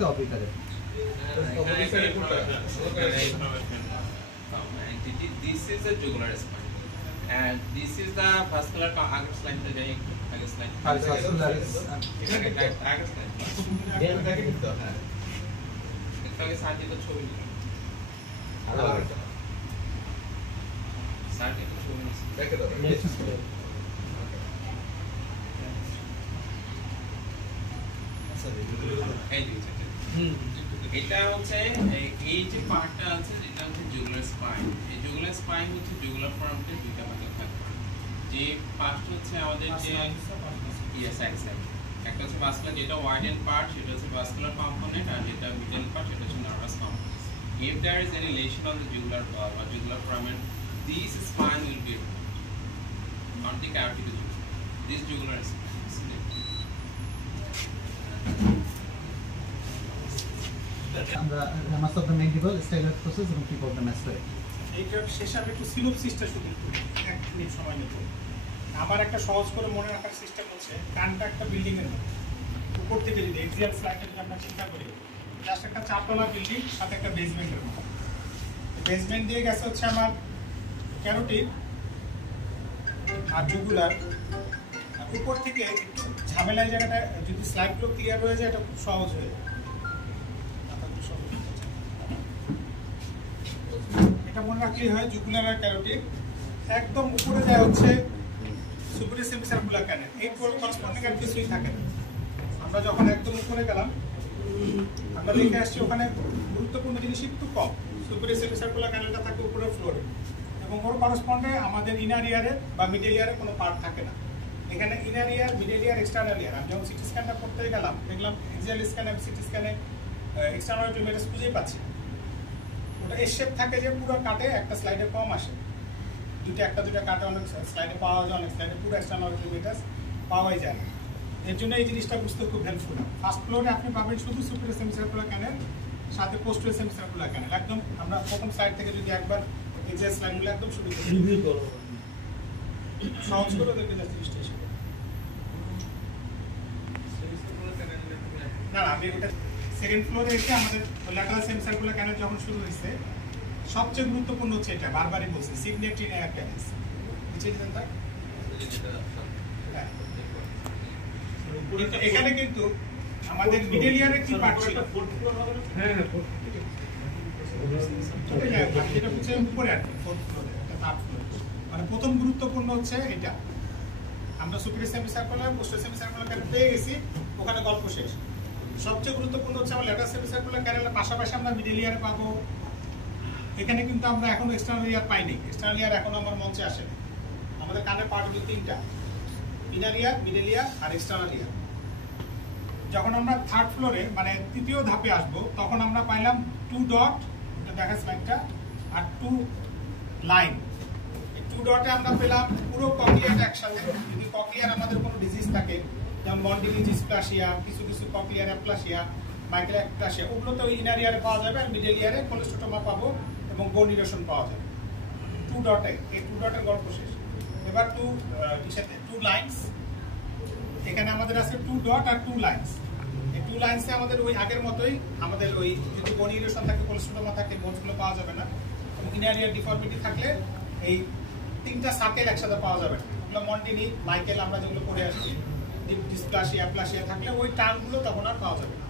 के ऑर्बिटर है। This is the jugular spine, and this is the vascular agar slide the day agar slide. Vascular is agar slide. इतना साथ ही तो छोड़ नहीं। साथ ही तो छोड़ नहीं। बैठ दो। এটা হচ্ছে এই যে পার্টটা আছে এটা হচ্ছে জুগুলার স্পাইন। এই জুগুলার স্পাইন হচ্ছে জুগুলার ফর্মটা দুইটা ভাগে থাকে। যে পার্ট হচ্ছে আমাদের যে একটা হচ্ছে ভাস্কুলার, যেটা ওয়াইডেন পার্ট সেটা হচ্ছে ভাস্কুলার কম্পোনেন্ট, আর যেটা মিডল পার্ট সেটা হচ্ছে nervous component. If there is any lesion on the jugular valve or jugular foramen, this spine will be not the cavity of the jugular. This jugular spine. আমরা must of the mandible styler process এবং tip of the master. এইটার শেষে আমি একটু সিনোপসিসটা শুধু এক minute সময় নেব। আমার একটা সহজ করে মনে রাখার সিস্টেম হচ্ছে কানটা একটা বিল্ডিং এর মতো, উপর থেকে যদি এক্সিয়াল ফ্ল্যাটে যদি আমরা চিন্তা করি, জাস্ট একটা চারতলা বিল্ডিং সাথে একটা বেসমেন্টের মতো। বেসমেন্ট দিয়ে গেছে হচ্ছে আমার ক্যারোটিড আর জুগুলার, উপর থেকে একটু ঝামেলার জায়গাটা যদি স্লাইডগুলো ক্লিয়ার হয়ে যায় এটা খুব সহজ হয়ে যায়। এটা মনে রাখলেই হয় জুগুলার আর ক্যারোটিড। একদম উপরে যায় হচ্ছে সুপিরিয়র সেমিসার্কুলার ক্যানেল, এই করসপন্ডিং আর কিছুই থাকে না। আমরা যখন একদম উপরে গেলাম আমরা দেখে আসছি ওখানে গুরুত্বপূর্ণ জিনিস একটু কম। সুপিরিয়র সেমিসার্কুলার ক্যানেলটা থাকে উপরের ফ্লোরে এবং ওর করসপন্ডে আমাদের ইনার ইয়ারে বা মিডল ইয়ারে কোনো পার্ট থাকে না। এখানে ইনার ইয়ার, মিডল ইয়ার, এক্সটার্নাল ইয়ার। আমি যখন সিটি স্ক্যানটা করতে গেলাম দেখলাম এক্সিয়াল স্ক্যানে, সিটি স্ক্যানে এক্সটার্নাল টিউমেটাস খুঁজেই পাচ্ছি। ওটা এস শেপ থাকে যে পুরো কাটে একটা স্লাইডে কম আসে, একটা দুটা কাটে অনেক স্লাইডে পাওয়া যায়, অনেক স্লাইডে পুরো এক্সটার্নাল টিউমেটাস পাওয়াই যায় না। এর জন্য এই জিনিসটা বুঝতে খুব হেল্পফুল। ফার্স্ট ফ্লোরে আপনি পাবেন শুধু সুপিরিয়র সেমিসার্কুলার ক্যানেল সাথে পোস্টেরিয়র সেমিসার্কুলার ক্যানেল। একদম আমরা প্রথম সাইড থেকে যদি একবার এই যে স্লাইডগুলো একদম শুরু করি, রিভিউ করব, সহজ করে দেখতে যাচ্ছি জিনিসটা এসে না আমি ওটা সেকেন্ড ফ্লোরে এসে আমাদের ল্যাটারাল সেমিসার্কুলার ক্যানেল যখন শুরু হয়েছে সবচেয়ে গুরুত্বপূর্ণ হচ্ছে এটা, বারবারই বলছি, সিগনেট্রিন এয়ার ক্যানেলস। এখানে কিন্তু আমাদের মিডল ইয়ারে কি পার্ট ছিল, হ্যাঁ যেটা হচ্ছে উপরে আর কি ফোর্থ ফ্লোরে, এটা থার্ড ফ্লোরে। মানে প্রথম গুরুত্বপূর্ণ হচ্ছে এটা। আমরা সুপিরিয়র সেমিসার্কুলার, পোস্টেরিয়র সেমিসার্কুলার ক্যানেল পেয়ে গেছি, ওখানে গল্প শেষ। সবচেয়ে গুরুত্বপূর্ণ হচ্ছে আমার ল্যাটারাল সেমিসার্কুলার ক্যানেলের পাশাপাশি আমরা মিডল ইয়ারে পাবো। এখানে কিন্তু আমরা এখনো এক্সটার্নাল ইয়ার পাইনি, এক্সটার্নাল ইয়ার এখনো আমার মঞ্চে আসেনি। আমাদের কানের পার্টগুলো তিনটা, ইনার ইয়ার, মিডল ইয়ার আর এক্সটার্নাল ইয়ার। যখন আমরা থার্ড ফ্লোরে মানে তৃতীয় ধাপে আসবো তখন আমরা পাইলাম 2 ডট, এটা দেখা স্লাইডটা, আর 2 লাইন। এই 2 ডটে আমরা পেলাম পুরো ককলিয়াটা একসাথে। যদি ককলিয়ার আমাদের কোনো ডিজিজ থাকে যেমন মন্ডিলিজ ডিসপ্লাসিয়া, কিছু কিছু ককলিয়ার অ্যাপ্লাসিয়া, মাইক্রো অ্যাপ্লাসিয়া, ওগুলো তো ইনার ইয়ারে পাওয়া যাবে, আর মিডল ইয়ারে কোলেস্টোটোমা পাবো এবং বোন ইরোশন পাওয়া যাবে 2 ডটে। এই 2 ডটের গল্প শেষ। এবার 2 লাইনস, এখানে আমাদের আছে 2 ডট আর 2 লাইনস। এই 2 লাইনসে আমাদের ওই আগের মতোই আমাদের ওই যদি বোন ইরোশন থাকে, কোলেস্টোটোমা থাকে, বোনসগুলো পাওয়া যাবে না। এবং ইনার ইয়ার ডিফর্মিটি থাকলে এই 3টা সার্কেল একসাথে পাওয়া যাবে না। এগুলো মন্টিনি, মাইকেল আমরা যেগুলো পড়ে আসছি, ডিসপ্লাসিয়া, অ্যাপ্লাসিয়া থাকলে ওই টার্মগুলো তখন আর পাওয়া যাবে না।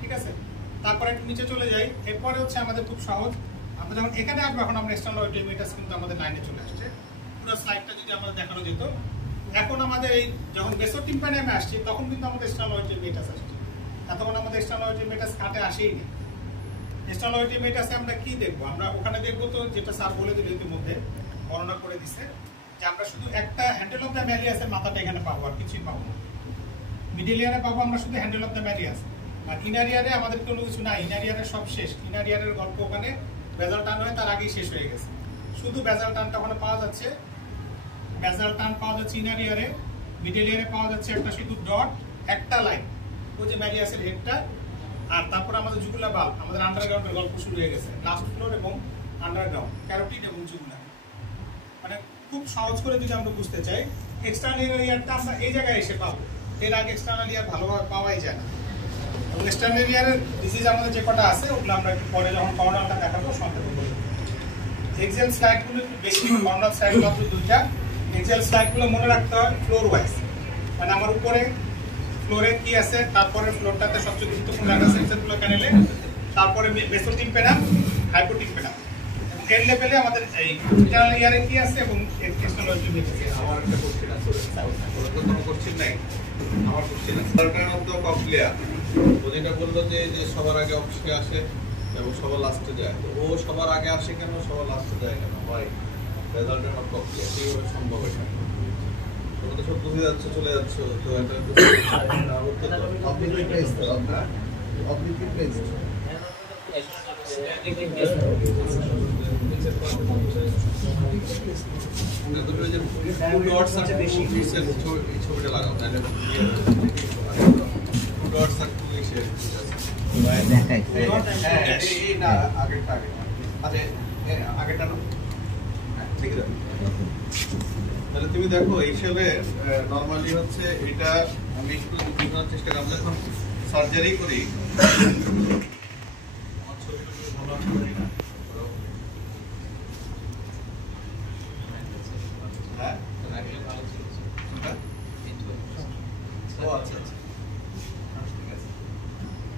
ঠিক আছে, তারপরে একটু নিচে চলে যাই। এরপরে হচ্ছে আমাদের খুব সহজ, আমরা যখন এখানে আসবো এখন আমরা এক্সটার্নাল টিউমেটাস কিন্তু আমাদের লাইনে চলে আসছে। পুরো স্লাইডটা যদি আমাদের দেখানো যেত, এখন আমাদের এই যখন বেসোটিম্পানিয়ামে আসছি তখন কিন্তু আমাদের এক্সটার্নাল টিউমেটাস আসছে। এতক্ষণ আমাদের এক্সটার্নাল টিউমেটাস কাটে আসেই না। এক্সটার্নাল টিউমেটাসে আমরা কি দেখবো, আমরা ওখানে দেখবো তো যেটা স্যার বলে দিল ইতিমধ্যে বর্ণনা করে দিছে যে আমরা শুধু একটা হ্যান্ডেল অফ দ্য ম্যালিয়াসের মাথাটা এখানে পাবো, আর কিছুই পাবো না। মিডল ইয়ারে পাবো আমরা শুধু হ্যান্ডেল অফ দ্য ম্যালিয়াস, আর ইনার ইয়ারে আমাদের কোনো কিছু নাই। ইনার ইয়ারে সব শেষ, ইনার ইয়ারের গল্প ওখানে বেজাল টান হয় তার আগেই শেষ হয়ে গেছে। শুধু বেজাল টানটা ওখানে পাওয়া যাচ্ছে, বেজাল টান পাওয়া যাচ্ছে ইনার ইয়ারে। মিডল ইয়ারে পাওয়া যাচ্ছে একটা শুধু ডট, একটা লাইন, ওই যে ম্যালিয়াসের হেডটা। আর তারপর আমাদের জুগুলার বাল্ব, আমাদের আন্ডারগ্রাউন্ডের গল্প শুরু হয়ে গেছে, লাস্ট ফ্লোর এবং আন্ডারগ্রাউন্ড, ক্যারোটিড এবং জুগুলার। মানে খুব সহজ করে যদি আমরা বুঝতে চাই, এক্সটার্নাল ইয়ারটা আমরা এই জায়গায় এসে পাবো, এর আগে এক্সটার্নাল ইয়ার ভালোভাবে পাওয়াই যায় না। এবং স্ট্যান্ডার্ড ইয়ারের ডিজিজ আমাদের যে কটা আছে ওগুলো আমরা একটু পরে যখন কর্নালটা দেখাবো সংক্ষেপে বলবো। এক্সেল স্লাইডগুলো একটু বেশি, কর্নাল স্লাইড মাত্র 2টা। এক্সেল স্লাইডগুলো মনে রাখতে হয় ফ্লোর ওয়াইজ, মানে আমার উপরে ফ্লোরে কি আছে, তারপরে ফ্লোরটাতে সবচেয়ে গুরুত্বপূর্ণ ডাটা সেন্সরগুলো ক্যানেলে, তারপরে বেসোটিক প্যানাল, হাইপোটিক প্যানাল, এবং এর লেভেলে আমাদের এই ইন্টারনাল ইয়ারে কি আছে এবং এক্সটার্নাল কি আছে। আমার একটা কোশ্চেন আছে, ওরা তো কোনো কোশ্চেন নাই, আমার কোশ্চেন আছে। সরকারের মধ্যে ককলিয়া ও যেটা বললো যে সবার আগে অফিসে আসে এবং সবার লাস্টে যায়, তো ও সবার আগে আসে কেন, সবার লাস্টে যায় কেন? ভাই রেজাল্টের মত ককলিয়া কীভাবে সম্ভব? এটা তোমরা তো সব বুঝে যাচ্ছ, চলে যাচ্ছ, তো এটা ছবিটা লাগাও তাহলে তাহলে তুমি দেখো এই হিসেবে নর্মালি হচ্ছে এটা আমি একটু বোঝানোর চেষ্টা করলাম। যখন সার্জারি করি আমার ছবিটা ভালো করি না, হ্যাঁ ও আচ্ছা আচ্ছা ঠিক আছে।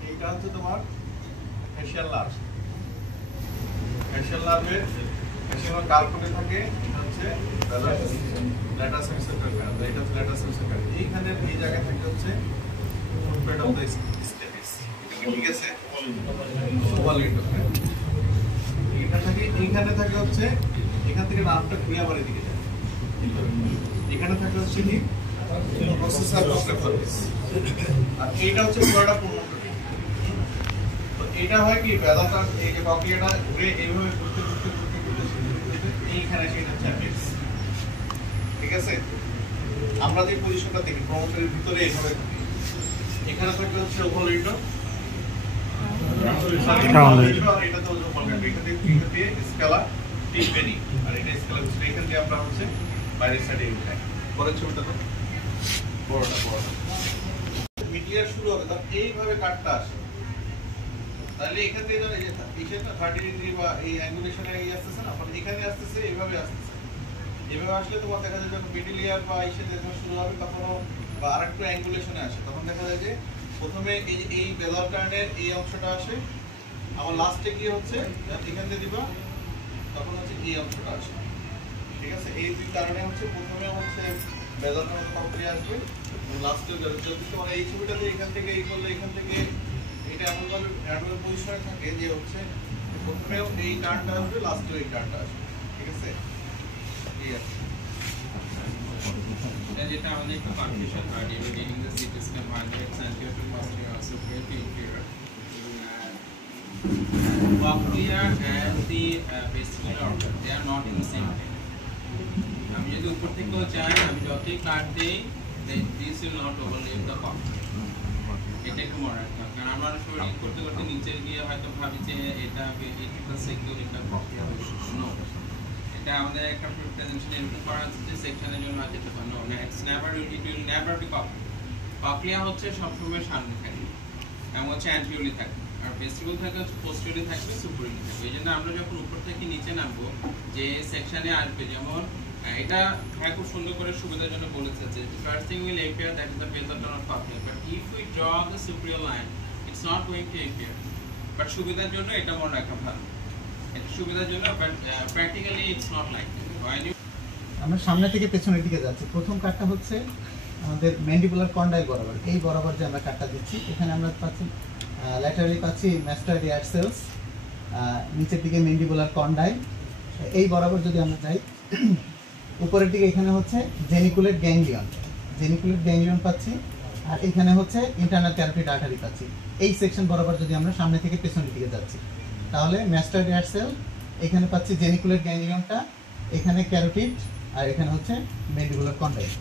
এইটা হচ্ছে তোমার ফেশিয়াল লার্ভ। ফেশিয়াল লার্ভের ফেশিয়াল কার্বনে থাকে, এটা হচ্ছে ল্যাটার সেন্সর কার্ড, এটা হচ্ছে ল্যাটার সেন্সর কার্ড। এইখানে এই জায়গায় থাকে হচ্ছে ফ্রন্ট অফ দ্য স্টেপিস, ঠিক আছে, ওভাল উইন্ডো। এইখানে থাকে হচ্ছে, এখান থেকে নামটা ঘুরে আমার এদিকে যায়। এখানে থাকে হচ্ছে কি প্রসেসর অফ রেফারেন্স, আর এইটা হচ্ছে পুরোটা পূর্ণপ্রোটিন। তো এইটা হয় কি ভেদাটা এই যে ককলিয়াটা ঘুরে এইভাবে ঘুরতে ঘুরতে ঘুরতে ঘুরতে এইখানে সেটা হচ্ছে অ্যাপিক্স, ঠিক আছে। আমরা যে পজিশনটা দেখি প্রমোটারের ভিতরে এইভাবে থাকি, এখানে থাকে হচ্ছে ওভাল উইন্ডো, এটা তো ওভাল উইন্ডো, এখান থেকে স্কেলা টিম্পেনি, আর এটা স্কেলা এখান থেকে আমরা হচ্ছে বাইরের সাইডে উঠাই। পরের ছবিটা তো বড়টা মিডিয়ার শুরু হবে, তখন এইভাবে কাটটা আসে। তাহলে এখান থেকে যখন এই যে 30 ডিগ্রি বা এই অ্যাঙ্গুলেশনে আসতেছে না, এখানে আসতেছে, এইভাবে আসতেছে। এভাবে আসলে তোমার দেখা যায় যখন মিডল ইয়ার বা এসে যখন শুরু হবে তখনও বা আরেকটু অ্যাঙ্গুলেশনে আসে, তখন দেখা যায় যে প্রথমে এই যে এই বেলার টার্নের এই অংশটা আসে, আমার লাস্টে কি হচ্ছে এখান থেকে দিবা, তখন হচ্ছে এই অংশটা আসে, ঠিক আছে। এই দুই কারণে হচ্ছে প্রথমে হচ্ছে বেলার টার্ন কমপ্লিট আসবে, লাস্টে যদি তোমার এই ছবিটাতে এখান থেকে এই করলে এখান থেকে এটা এমনভাবে অ্যাডভান্স পজিশনে থাকে যে হচ্ছে প্রথমেও এই টার্নটা আসবে, লাস্টেও এই টার্নটা আসবে, ঠিক আছে। যেটা আমাদের একটু কনফিউশন হয় during the CT scan মাইগ্রেটস anterior to posterior or superior to inferior. Cochlea and the vestibular organ, they are not in the same plane. আমি যদি উপর থেকেও যাই, আমি যতই কাট দিই, this will not overlap the cochlea. এটা একটু মনে রাখতে হবে, কারণ আমরা শরীর করতে করতে নিচে গিয়ে হয়তো ভাবি যে এটা 80% এটা cochlea হয়ে নো, এটা আমাদের একটা প্রেজেন্টেশন এরকম করা আছে যে সেকশনের জন্য আছে তো no, it's never, it will never be cochlea. Cochlea হচ্ছে সবসময় সামনে থাকে এবং হচ্ছে অ্যান্টিরিয়রলি থাকে, আর ভেস্টিবুল থাকে হচ্ছে পোস্টেরিয়রলি থাকবে, সুপিরিয়রলি থাকবে। এই জন্য আমরা যখন উপর থেকে নিচে নামবো যে সেকশনে আসবে, যেমন এটা হ্যাঁ খুব সুন্দর করে সুবিধার জন্য বলেছে যে first thing will appear that is the basal tone of cochlea, but if we draw the superior line it's not going to appear, but সুবিধার জন্য এটা মনে রাখা ভালো, এটা সুবিধার জন্য, but practically it's not like that. আমরা সামনে থেকে পেছনের দিকে যাচ্ছি। প্রথম কাটটা হচ্ছে আমাদের ম্যান্ডিবুলার কন্ডাইল বরাবর, এই বরাবর যে আমরা কাটটা দিচ্ছি, এখানে আমরা পাচ্ছি ল্যাটারালি পাচ্ছি ম্যাস্টার এয়ার সেলস, নিচের দিকে ম্যান্ডিবুলার কন্ডাইল, এই বরাবর যদি আমরা যাই উপরের দিকে এখানে হচ্ছে জেনিকুলেট গ্যাংলিয়ন পাচ্ছি, আর এখানে হচ্ছে ইন্টারনাল ক্যারোটিড আর্টারি পাচ্ছি। এই সেকশন বরাবর যদি আমরা সামনে থেকে পেছনের দিকে যাচ্ছি, তাহলে ম্যাস্টার এয়ার সেল, এখানে পাচ্ছি জেনিকুলেট গ্যাংলিয়নটা, এখানে ক্যারোটিড, আর এখানে হচ্ছে ম্যান্ডিবুলার কন্ডাইল।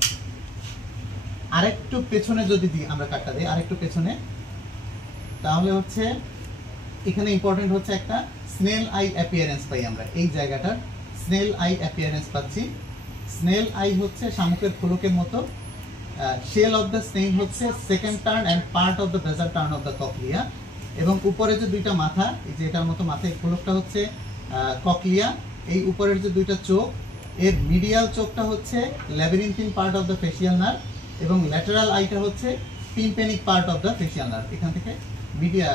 আরেকটু পেছনে যদি দিই আমরা কাটটা দিই আরেকটু পেছনে, তাহলে হচ্ছে এখানে ইম্পর্টেন্ট হচ্ছে একটা স্নেল আই অ্যাপিয়ারেন্স পাই আমরা, এই জায়গাটার স্নেল আই অ্যাপিয়ারেন্স পাচ্ছি। স্নেল আই হচ্ছে শামুকের ফলকের মতো, শেল অফ দ্য স্নেইল হচ্ছে second turn and part of the বেজাল টার্ন অফ দ্য ককলিয়া, এবং উপরে যে দুইটা মাথা, এই যে এটার মতো মাথা, এই গোলকটা হচ্ছে ককলিয়া। এই উপরের যে দুইটা চোখ, এর মিডিয়াল চোখটা হচ্ছে labyrinthine part of the facial nerve, এবং ল্যাটারাল আইটা হচ্ছে tympanic part of the facial nerve. এখান থেকে মিডিয়া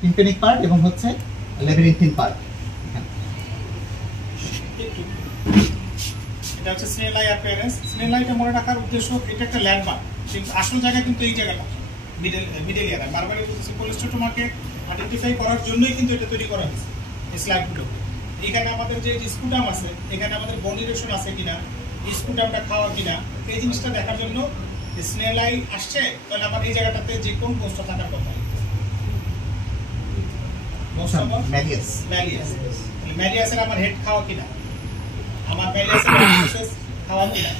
টিম্পেনিক পার্ট এবং হচ্ছে ল্যাবিরিনথিন পার্ট। এটা হচ্ছে স্নেল আই অ্যাপিয়ারেন্স। স্নেল আইটা মনে রাখার উদ্দেশ্য, এটা একটা ল্যান্ডমার্ক, কিন্তু আসল জায়গা কিন্তু এই জায়গাটা মিডল ইয়ার। বারবারই বলতেছি কোলেস্টোমাকে আইডেন্টিফাই করার জন্যই কিন্তু এটা তৈরি করা হয়েছে এই স্লাইডগুলো। এখানে আমাদের যে স্কুটাম আছে, এখানে আমাদের বনিরেশন আছে কিনা, স্কুটামটা খাওয়া কিনা, এই জিনিসটা দেখার জন্য স্নেল আই আসছে। তাহলে আমার এই জায়গাটাতে যে কোন কোষটা থাকার কথা, ম্যালিয়াস। ম্যালিয়াসের আমার হেড খাওয়া কিনা, আমার ম্যালিয়াসের খাওয়া কিনা,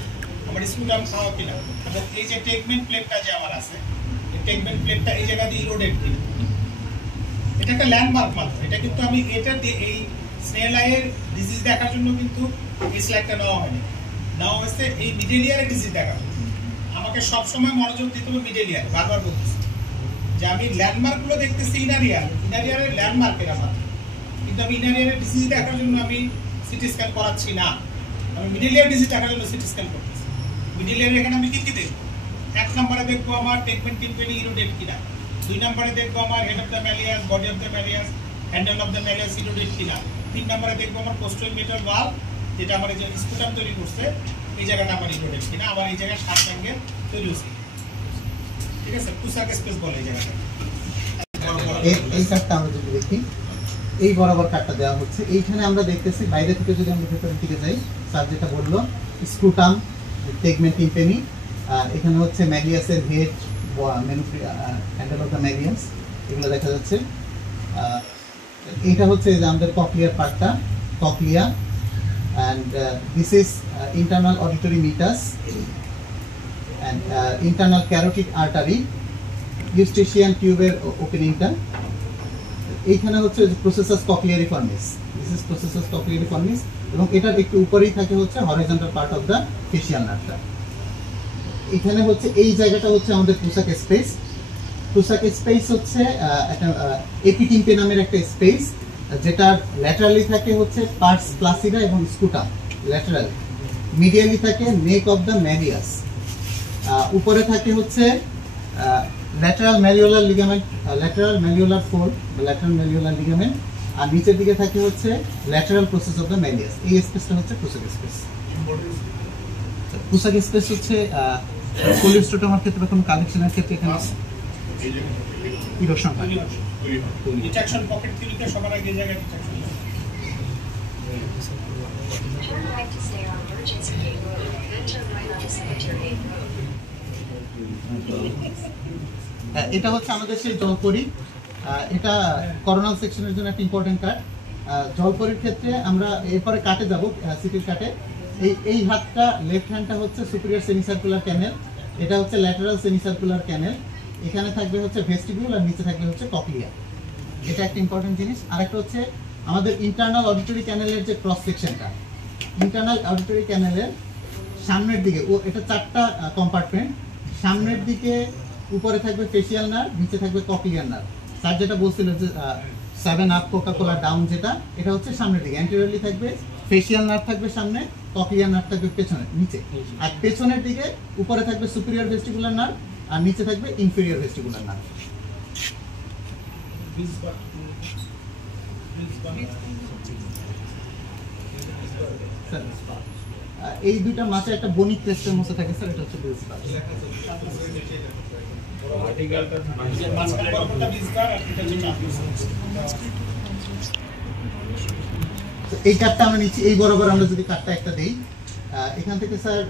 আমার স্কুটাম খাওয়া কিনা, এবং এই যে টেগমেন্ট প্লেটটা যে আমার আছে, এই টেগমেন্ট প্লেটটা এই জায়গা দিয়ে ইরোডেড কিনা, এটা একটা ল্যান্ডমার্ক মাত্র। এটা কিন্তু আমি এটা দিয়ে এই স্নেল আইয়ের ডিজিজ দেখার জন্য কিন্তু এই স্লাইডটা নেওয়া হয়নি, নেওয়া হয়েছে এই মিডল ইয়ারের ডিজিজ দেখার জন্য। আমাকে সবসময় মনোযোগ দিতে হবে মিডল ইয়ার। বারবার বলতেছি যে আমি ল্যান্ডমার্কগুলো দেখতেছি ইনার ইয়ারের ল্যান্ডমার্কের আমার, কিন্তু আমি ইনার ইয়ারের ডিজিজ দেখার জন্য আমি সিটি স্ক্যান করাচ্ছি না, আমি মিডল ইয়ার ডিজিজ দেখার জন্য সিটি স্ক্যান করতেছি। মিডল ইয়ার এখানে আমি কি কি দেখবো? 1 নম্বরে দেখবো আমার টেগমেন্ট টিম্পেনি ইরোডেড কিনা, 2 নম্বরে দেখবো আমার head of the malleus, body of the malleus, handle of the malleus eroded কিনা, 3 নম্বরে দেখবো আমার পোস্টাল মেটাল ভালভ, যেটা আমার এই যে স্কুটাম তৈরি করছে, এই জায়গাটা আমার ইরোডেড কিনা, আবার এই জায়গায় 7 অ্যাঙ্গেল তৈরি হচ্ছে, ঠিক আছে? পুসাক স্পেস বলে এই জায়গাটা। এই কার্ডটা আমরা যদি দেখি, এই বরাবর কার্ডটা দেওয়া হচ্ছে। এইখানে আমরা দেখতেছি বাইরে থেকে যদি আমরা ভেতরের দিকে যাই, স্যার যেটা বললো স্ক্রুটাম, টেগমেন্ট টিম্পেনি, এখানে হচ্ছে ম্যালিয়াসের head, handle of the malleus, এগুলো দেখা যাচ্ছে। এইটা হচ্ছে যে আমাদের ককলিয়ার পার্টটা, cochlea, and this is internal auditory meatus and internal carotid artery, eustachian টিউবের ওপেনিংটা। এইখানে হচ্ছে প্রসেসাস ককলিয়ারিফর্মিস, দিস ইজ প্রসেসাস ককলিয়ারিফর্মিস, এবং এটার একটু উপরেই থাকে হচ্ছে horizontal part of the facial নার্ভটা। এখানে হচ্ছে এই জায়গাটা হচ্ছে আমাদের পুসাক স্পেস। পুসাক স্পেস হচ্ছে একটা এপিটিম্পে নামের একটা স্পেস, যেটার ল্যাটারালি থাকে হচ্ছে পার্স প্লাসিডা এবং স্কুটাম ল্যাটারাল, মিডিয়ালি থাকে নেক অফ দ্য ম্যালিয়াস, উপরে থাকে হচ্ছে lateral malleolar ligament, lateral malleolar fold, lateral malleolar ligament, আর নিচের দিকে থাকে হচ্ছে lateral process of the malleus. এই স্পেসটা হচ্ছে পুসাক স্পেস। পুসাক স্পেস হচ্ছে কোলেস্টোমার ক্ষেত্রে বা কোনো কালেকশনের ক্ষেত্রে এখানে ইরোশন হয়। ডিটেকশন পকেট থিওরিতে সবার আগে জায়গায় ডিটেকশন হয়। Turn right to stay on Emergency Gate Road, then turn right onto Cemetery Road. এটা হচ্ছে আমাদের সেই জলপরি, এটা করোনাল সেকশনের জন্য একটা ইম্পর্টেন্ট কাট। জলপরির ক্ষেত্রে আমরা এরপরে কাটে যাব, সিটির কাটে। এই হাতটা লেফট হ্যান্ডটা হচ্ছে সুপিরিয়র সেমিসার্কুলার ক্যানেল, এটা হচ্ছে ল্যাটারাল সেমিসার্কুলার ক্যানেল, এখানে থাকবে হচ্ছে ভেস্টিবিউল আর নিচে থাকবে হচ্ছে ককলিয়া। এটা একটা ইম্পর্টেন্ট জিনিস। আরেকটা হচ্ছে আমাদের ইন্টারনাল অডিটরি ক্যানেলের যে ক্রস সেকশনটা, ইন্টারনাল অডিটরি ক্যানেলের সামনের দিকে, এটা 4টা কম্পার্টমেন্ট, সামনের দিকে উপরে থাকবে ফেসিয়াল নার্ভ, নিচে থাকবে ককলিয়ার নার্ভ। স্যার যেটা বলছিল যে 7 আপ কোকা-কোলা ডাউন, যেটা এটা হচ্ছে সামনের দিকে, অ্যান্টেরিয়রলি থাকবে ফেসিয়াল নার্ভ, থাকবে সামনে, ককলিয়ার নার্ভ থাকবে পেছনে নিচে, আর পেছনের দিকে উপরে থাকবে সুপিরিয়র ভেস্টিবুলার নার্ভ আর নিচে থাকবে ইনফেরিয়র ভেস্টিবুলার নার্ভ। এই দুইটা মাঝে একটা বনিক ক্রেস্টের মতো থাকে স্যার, এটা হচ্ছে বেস পার্ট। মাঝখানে বরাবরটা বিজগার আর এটা হচ্ছে চাপলিস। এই কাটটা আমরা নিচ্ছি, এই বরাবর আমরা যদি কাটটা একটা দেই, এখান থেকে স্যার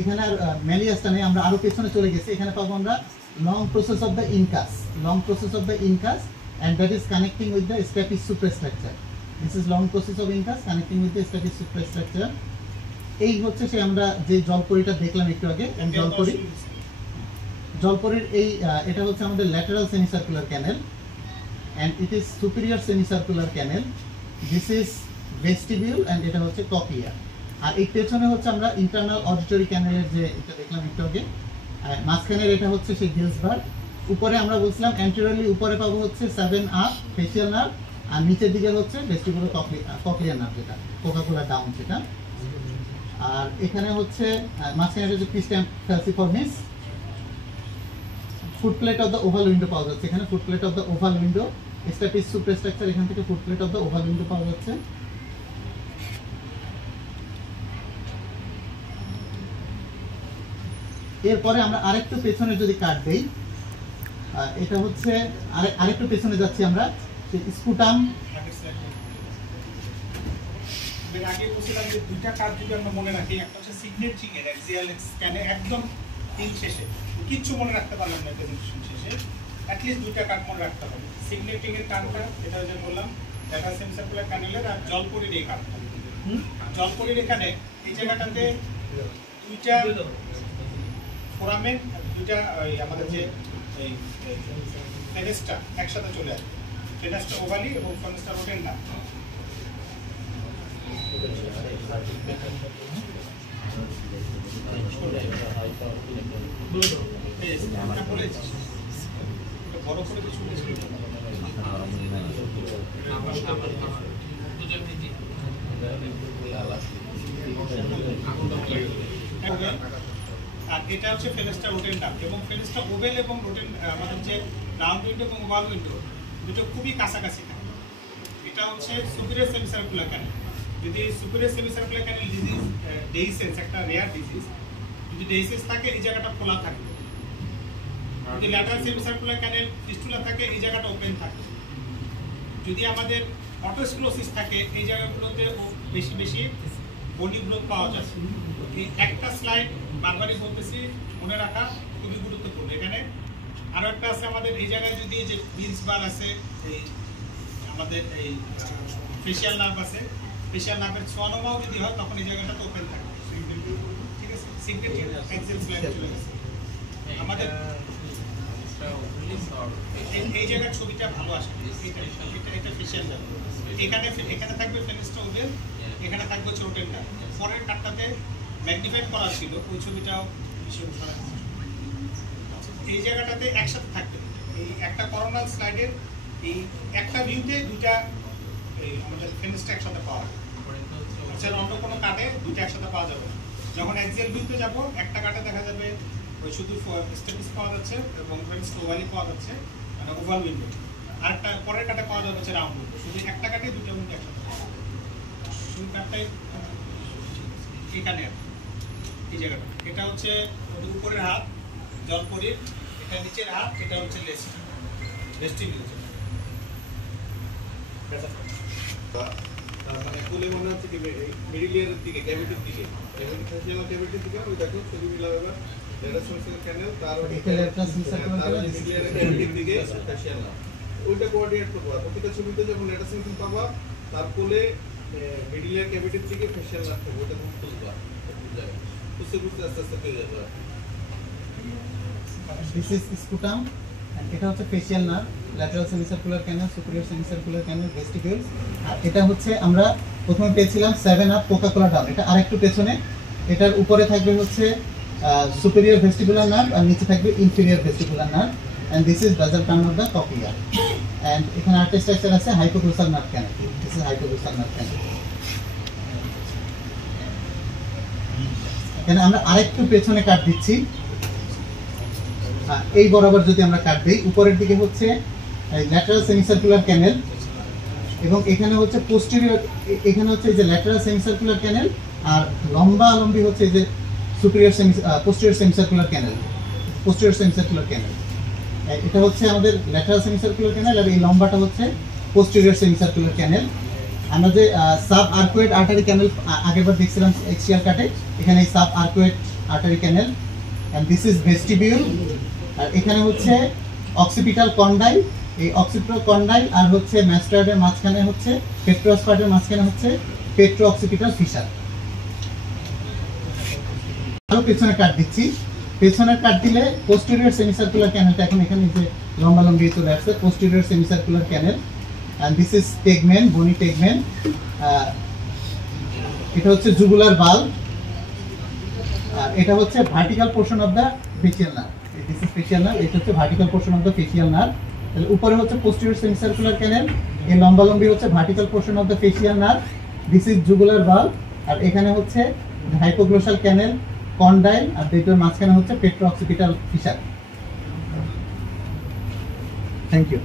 এখানে আর ম্যালিয়াসটা নেই, আমরা আরো পেছনে চলে গেছি। এখানে পাবো আমরা long process of the incus, long process of the incus, and that is connecting with the stapes superstructure. This is long process of incus connecting with the stapes superstructure. এই হচ্ছে সে আমরা যে জলপরিটা দেখলাম একটু আগে, জলপরির এই এটা হচ্ছে আমাদের lateral semicircular canal and it is superior semicircular canal. This is vestibule and এটা হচ্ছে ককলিয়া। আর এই পেছনে হচ্ছে আমরা ইন্টারনাল অডিটরি ক্যানেলের যে এটা দেখলাম একটু আগে, আর মাঝখানের এটা হচ্ছে সেই গিলস বার। উপরে আমরা বলছিলাম অ্যান্টেরিয়রলি উপরে পাবো হচ্ছে 7 আপ ফেসিয়াল নার্ভ, আর নিচের দিকে হচ্ছে ভেস্টিবুলার ককলিয়ার নার্ভ, যেটা কোকাকোলা ডাউন সেটা। আর এখানে হচ্ছে মাঝখানে যে পিস্টেম falciformis. Foot plate of the oval window পাওয়া যাচ্ছে এখানে, foot plate of the oval window, stapes suprastructure, এখান থেকে foot plate of the oval window পাওয়া যাচ্ছে। এরপরে আমরা আরেকটু পেছনে যদি কাট দেই, এটা হচ্ছে আরেকটু পেছনে যাচ্ছি আমরা, স্পুটাম। আগে বলছিলাম যে দুইটা কাজ যদি আমরা মনে রাখি, একটা হচ্ছে সিগনেচিং এর অ্যাক্সিয়াল স্ক্যানে একদম দিন শেষে, কিচ্ছু মনে রাখতে পারলাম না প্রেজেন্টেশন শেষে, অ্যাটলিস্ট দুইটা কাট মনে রাখতে হবে। সিগনেটিং এর কাটটা এটা যে বললাম ডেটা সেমিসার্কুলার ক্যানেলের, আর জলপরির এই কাটটা। জলপরির এখানে এই জায়গাটাতে দুইটা ফোরামেন, দুইটা আমাদের যে এই ফেনেস্টা একসাথে চলে আসে, ফেনেস্টা ওভালি এবং ফেনেস্টা রোটেন্ডা। বড় করে কিছু আর এটা হচ্ছে ফেনেস্টা রোটেন্ডা এবং ফেনেস্টা ওভেল এবং রোটেন আমাদের যে রাউন্ড উইন্ডো এবং ওভাল উইন্ডো দুটো খুবই কাছাকাছি থাকে। এটা হচ্ছে সুপিরিয়র সেমিসার্কুলার ক্যানেল। যদি সুপিরিয়র সেমিসার্কুলার ক্যানেল ডিজিজ ডেইসেন্স একটা রেয়ার ডিজিজ, যদি ডেইসেন্স থাকে এই জায়গাটা খোলা থাকবে, যদি ল্যাটারাল সেমিসার্কুলার ক্যানেল ফিস্টুলা থাকে এই জায়গাটা ওপেন থাকে। যদি আমাদের অটোস্ক্লোসিস থাকে এই জায়গাগুলোতে বেশি বেশি বডি গ্রোথ পাওয়া যায়। এই একটা স্লাইড বারবারই বলতেছি, মনে রাখা খুবই গুরুত্বপূর্ণ। এখানে আরো একটা আছে আমাদের এই জায়গায়, যদি এই যে বিলস বার আছে, এই আমাদের এই ফেশিয়াল নার্ভ আছে, ফেশিয়াল নার্ভের সোয়ানোমাও যদি হয় তখন এই জায়গাটা তো ওপেন থাকে, ঠিক আছে। সিগনেটিং এক্সেল স্লাইড চলে গেছে আমাদের। এই জায়গার ছবিটা ভালো আসে, এটা ফেশিয়াল নার্ভ। এখানে থাকবে ফেনেস্টা ওভেল, এখানে থাকবে হচ্ছে রোটেন্ডা। পরের কাটটাতে ম্যাগনিফাইড করা ছিল, ওই ছবিটাও এই জায়গাটাতে একসাথে থাকবে। এই একটা করোনাল স্লাইডের এই একটা ভিউতে দুইটা আমাদের ফেনেস্টা একসাথে পাওয়া যায়। অন্য কোনো কাটে দুইটা একসাথে পাওয়া যাবে না। যখন এক্সিয়াল ভিউতে যাব, একটা কাটে দেখা যাবে ওই শুধু স্টেপিস পাওয়া যাচ্ছে এবং ফেনেস্টা ওভালি পাওয়া যাচ্ছে, মানে ওভাল উইন্ডো। আরেকটা পরের কাটে পাওয়া যাবে হচ্ছে রাউন্ড উইন্ডো। শুধু একটা কাটে দুইটা উইন্ডো একসাথে পাওয়া যাবে। শুধু কাটটাই এখানে এই জায়গাটা, এটা হচ্ছে উপরের হাত জলপরির, এটা নিচের হাত, এটা হচ্ছে লেস্টিভিউজ। মানে কোলে মনে হচ্ছে কি মিডিলিয়ারের দিকে, ক্যাভিটির দিকে, ক্যাভিটির দিকে ওই দেখো ছবি মিলাবে। এবার ল্যাটারাল সেমিসার্কুলার ক্যানেল, তার মিডিলিয়ারের ক্যাভিটির দিকে ফেশিয়াল নার্ভ, ওইটা কোঅর্ডিনেট করবো। আর প্রতিটা ছবিতে যখন ল্যাটারাল সেমিসার্কুলার পাবা, তার কোলে মিডিলিয়ার ক্যাভিটির দিকে ফেশিয়াল নার্ভ থাকবে, ওটা খুব খুঁজবা, বুঝতে বুঝতে আস্তে আস্তে পেয়ে যাবে। দিস ইজ স্পুটাম, এন্ড এটা হচ্ছে ফেশিয়াল নার্ভ, ল্যাটারাল সেমিসার্কুলার ক্যানেল, সুপিরিয়র সেমিসার্কুলার ক্যানেল, ভেস্টিবিউলস। আর এটা হচ্ছে আমরা প্রথমে পেয়েছিলাম 7 আপ কোকাকোলা ডাউন, এটা আরেকটু পেছনে। এটার উপরে থাকবে হচ্ছে সুপিরিয়র ভেস্টিবুলার নার্ভ, আর নিচে থাকবে inferior vestibular nerve, and this is basal turn of the cochlea. And এখানে আরেকটা স্ট্রাকচার আছে hypoglossal nerve canal, this is hypoglossal nerve canal. এখানে আমরা আরেকটু পেছনে কাট দিচ্ছি, এই বরাবর যদি আমরা কাট দিই, উপরের দিকে হচ্ছে ল্যাটারাল সেমিসার্কুলার ক্যানেল এবং এখানে হচ্ছে পোস্টেরিয়র, এখানে হচ্ছে এই যে ল্যাটারাল সেমিসার্কুলার ক্যানেল, আর লম্বা লম্বি হচ্ছে এই যে পোস্টেরিয়র সেমিসার্কুলার ক্যানেল, পোস্টেরিয়র সেমিসার্কুলার ক্যানেল। এটা হচ্ছে আমাদের ল্যাটারাল সেমিসার্কুলার ক্যানেল, আর এই লম্বাটা হচ্ছে পোস্টেরিয়র সেমিসার্কুলার ক্যানেল। আমরা যে সাব আর্কুয়েট আর্টারি ক্যানেল আগেরবার দেখছিলাম এক্সিয়াল কাটে, এখানে এই subarcuate artery canal, and this is vestibule. আর এখানে হচ্ছে অক্সিপিটাল কন্ডাইল, এই অক্সিপিটাল কন্ডাইল আর হচ্ছে ম্যাস্টয়েডের মাঝখানে হচ্ছে পেট্রোস্পার্টের মাঝখানে হচ্ছে পেট্রো অক্সিপিটাল ফিশার। আরো পেছনে কাট দিচ্ছি, পেছনে কাট দিলে পোস্টেরিয়র সেমিসার্কুলার ক্যানেলটা এখন এখানে যে লম্বা লম্বি চলে আসছে, posterior semicircular canal, and this is tegmen, bony tegmen. এটা হচ্ছে জুগুলার বাল্ব, আর এটা হচ্ছে vertical portion of the facial nerve. This is facial nerve, এটা হচ্ছে vertical portion of the facial nerve. তাহলে উপরে হচ্ছে পোস্টেরিয়র সেমিসার্কুলার ক্যানেল, এই লম্বালম্বি হচ্ছে vertical portion of the facial nerve, this is jugular bulb. আর এখানে হচ্ছে হাইপোগ্লোসাল ক্যানেল, কন্ডাইল, আর দুইটার মাঝখানে হচ্ছে পেট্রোঅক্সিপিটাল ফিশার। Thank you.